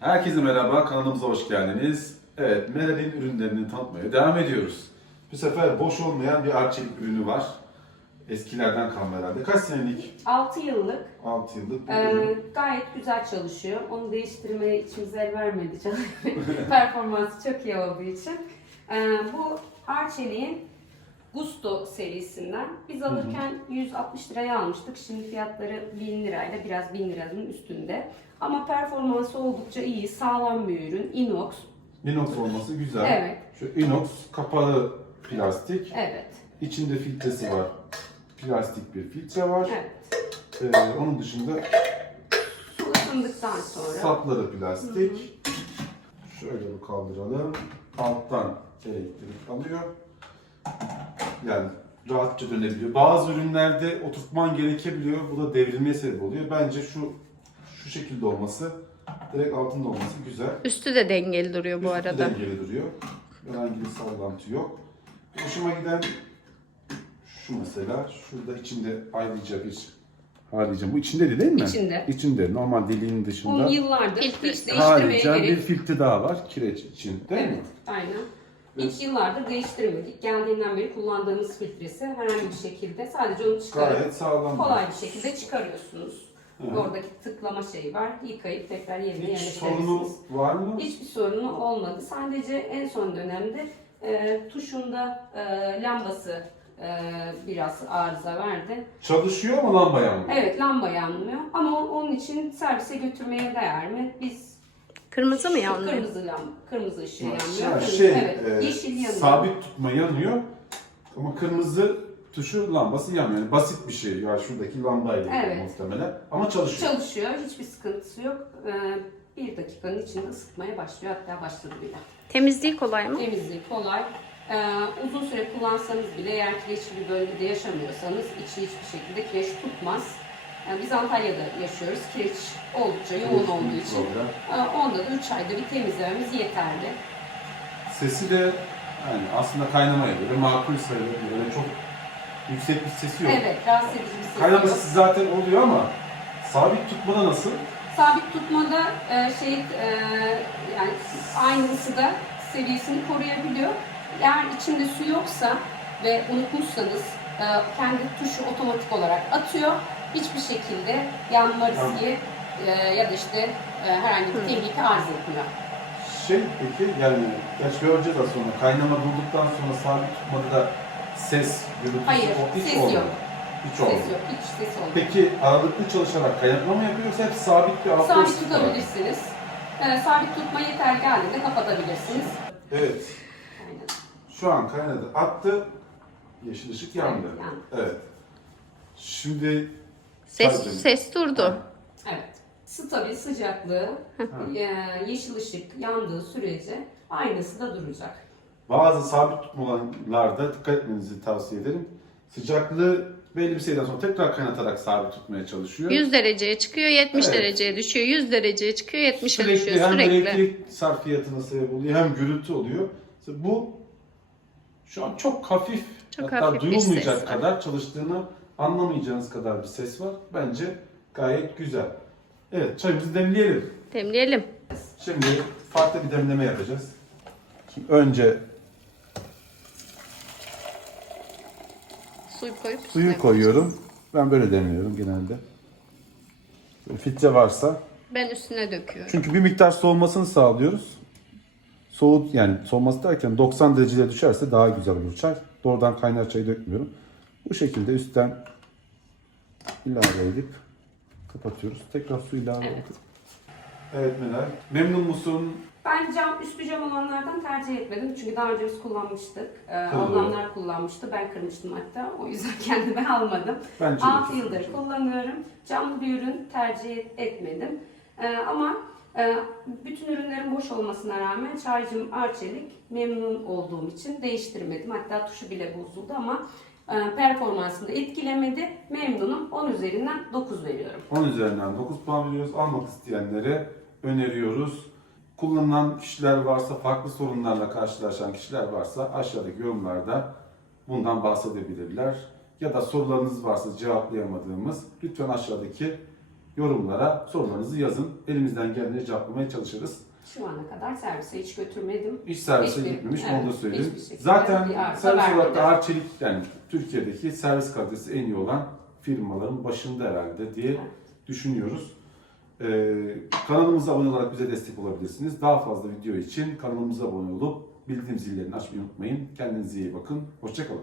Herkese merhaba, kanalımıza hoş geldiniz. Evet, Meral'in ürünlerini tanıtmaya devam ediyoruz. Bu sefer boş olmayan bir arçelik ürünü var. Eskilerden kalma herhalde. Kaç senelik? 6 yıllık. 6 yıllık bir Ee, ürün. gayet güzel çalışıyor. Onu değiştirmeye içimiz el vermedi. Performansı çok iyi olduğu için. Ee, bu Arçelik'in Gusto serisinden. Biz alırken 160 liraya almıştık. Şimdi fiyatları 1000 lirayla biraz 1000 liranın üstünde. Ama performansı oldukça iyi. Sağlam bir ürün. Inox. Inox olması güzel. Evet. Şu inox kapalı plastik. Evet. İçinde filtresi var. Plastik bir filtre var. Evet. Ee, onun dışında Su ısındıktan sonra. sapları plastik. Şöyle bir kaldıralım. Alttan elektrik alıyor. Yani rahatça dönebiliyor. Bazı ürünlerde oturtman gerekebiliyor. Bu da devrilmeye sebep oluyor. Bence şu şu şekilde olması, direkt altında olması güzel. Üstü de dengeli duruyor bu Üstü arada. dengeli duruyor. Herhangi bir sallantı yok. Hoşuma giden şu mesela. Şurada içinde ayrıca bir haricim. Bu içinde değil mi? İçinde. İçinde. Normal deliğin dışında. Onu yıllardır Filtre. hiç değiştirmeye bir gerek filtre daha var kireç için değil Evet, mi? aynen. Hiç yıllardır değiştirmedik. Geldiğinden beri kullandığımız filtresi herhangi bir şekilde sadece onu çıkarıp Gayet sağlam. kolay bir şekilde çıkarıyorsunuz. Hı. Oradaki tıklama şeyi var. Yıkayıp tekrar yerine Hiç sorunu var mı? Hiçbir sorunu olmadı. Sadece en son dönemde e, tuşunda e, lambası e, biraz arıza verdi. Çalışıyor mu lamba yanmıyor? Evet lamba yanmıyor ama onun için servise götürmeye değer mi? Biz Kırmızı mı yanmıyor? Kırmızı lamba, kırmızı ışığı yanmıyor. Ya Kırmızı- şey, evet, e, yeşil yanıyor. sabit tutma yanıyor ama kırmızı tuşu lambası yanmıyor. Yani basit bir şey. Yani şuradaki lambayla ilgili Evet. muhtemelen. Ama çalışıyor. Çalışıyor, hiçbir sıkıntısı yok. Ee, bir dakikanın içinde ısıtmaya başlıyor, hatta başladı bile. Temizliği kolay mı? Temizliği kolay. Ee, uzun süre kullansanız bile eğer kireçli bir bölgede yaşamıyorsanız içi hiçbir şekilde kireç tutmaz. Yani biz Antalya'da yaşıyoruz. Kireç oldukça yoğun Kireç olduğu için problem. e, onda da 3 ayda bir temizlememiz yeterli. Sesi de yani aslında kaynamaya göre makul sayılır. Böyle çok yüksek bir sesi yok. Evet, rahatsız edici bir ses yok. Kaynaması zaten oluyor ama sabit tutmada nasıl? Sabit tutmada e, şey e, yani aynı ısıda seviyesini koruyabiliyor. Eğer içinde su yoksa ve unutmuşsanız e, kendi tuşu otomatik olarak atıyor. Hiçbir şekilde yanma riski e, ya da işte e, herhangi bir tehlike arz etmiyor. Şey peki yani geç göreceğiz az sonra. Kaynama durduktan sonra sabit tutmada da ses, gürültüsü Hayır, o- hiç ses olmadı. yok. Hiç olmadı. Ses yok, hiç ses olmuyor. Peki aralıklı çalışarak kaynatma mı yapıyor yoksa hep sabit bir altı Sabit var? tutabilirsiniz. E, sabit tutma yeter geldiğinde kapatabilirsiniz. Evet. Aynen. Şu an kaynadı. Attı. Yeşil ışık yandı. Yandı. Evet. Şimdi Ses, Tabii. ses durdu. Evet. Stabil sıcaklığı, e, yeşil ışık yandığı sürece aynısı da duracak. bazı sabit tutmalarda dikkat etmenizi tavsiye ederim. Sıcaklığı belli bir sayıdan sonra tekrar kaynatarak sabit tutmaya çalışıyor. 100 dereceye çıkıyor, 70 Evet. dereceye düşüyor, 100 dereceye çıkıyor, 70'e sürekli düşüyor hem sürekli. elektrik sarfiyatına sebep oluyor hem gürültü oluyor. Bu şu an çok hafif Çok hatta hafif bir duyulmayacak var. kadar çalıştığını anlamayacağınız kadar bir ses var. Bence gayet güzel. Evet çayımızı demleyelim. Demleyelim. Şimdi farklı bir demleme yapacağız. Şimdi önce Suyu koyup suyu koyuyorum. Ben böyle demliyorum genelde. Böyle filtre varsa. Ben üstüne döküyorum. Çünkü bir miktar soğumasını sağlıyoruz. Soğut yani soğuması derken 90 dereceye düşerse daha güzel olur çay. Doğrudan kaynar çayı dökmüyorum. Bu şekilde üstten ilave edip kapatıyoruz. Tekrar su ilave Evet. edip. Evet Meral. Memnun musun? Ben cam, üstü cam olanlardan tercih etmedim. Çünkü daha önce biz kullanmıştık. Ee, ablamlar kullanmıştı. Ben kırmıştım hatta. O yüzden kendime almadım. Bence de 6 çok yıldır güzel. kullanıyorum. Camlı bir ürün tercih et- etmedim. Ee, ama e, bütün ürünlerin boş olmasına rağmen şarjım Arçelik memnun olduğum için değiştirmedim. Hatta tuşu bile bozuldu ama performansını da etkilemedi. Memnunum. 10 üzerinden 9 veriyorum. 10 üzerinden 9 puan veriyoruz. Almak isteyenlere öneriyoruz. Kullanılan kişiler varsa, farklı sorunlarla karşılaşan kişiler varsa aşağıdaki yorumlarda bundan bahsedebilirler. Ya da sorularınız varsa cevaplayamadığımız lütfen aşağıdaki yorumlara sorularınızı yazın. Elimizden geldiğince cevaplamaya çalışırız. Şu ana kadar servise hiç götürmedim. Hiç servise Hiçbir- gitmemiş, evet, onu da söyleyeyim. hiçbir şekilde Zaten bir arıza servis olarak da vermedi. Arçelik yani Türkiye'deki servis kalitesi en iyi olan firmaların başında herhalde diye Evet. düşünüyoruz. Ee, kanalımıza abone olarak bize destek olabilirsiniz. Daha fazla video için kanalımıza abone olup bildirim zillerini açmayı unutmayın. Kendinize iyi bakın. Hoşçakalın.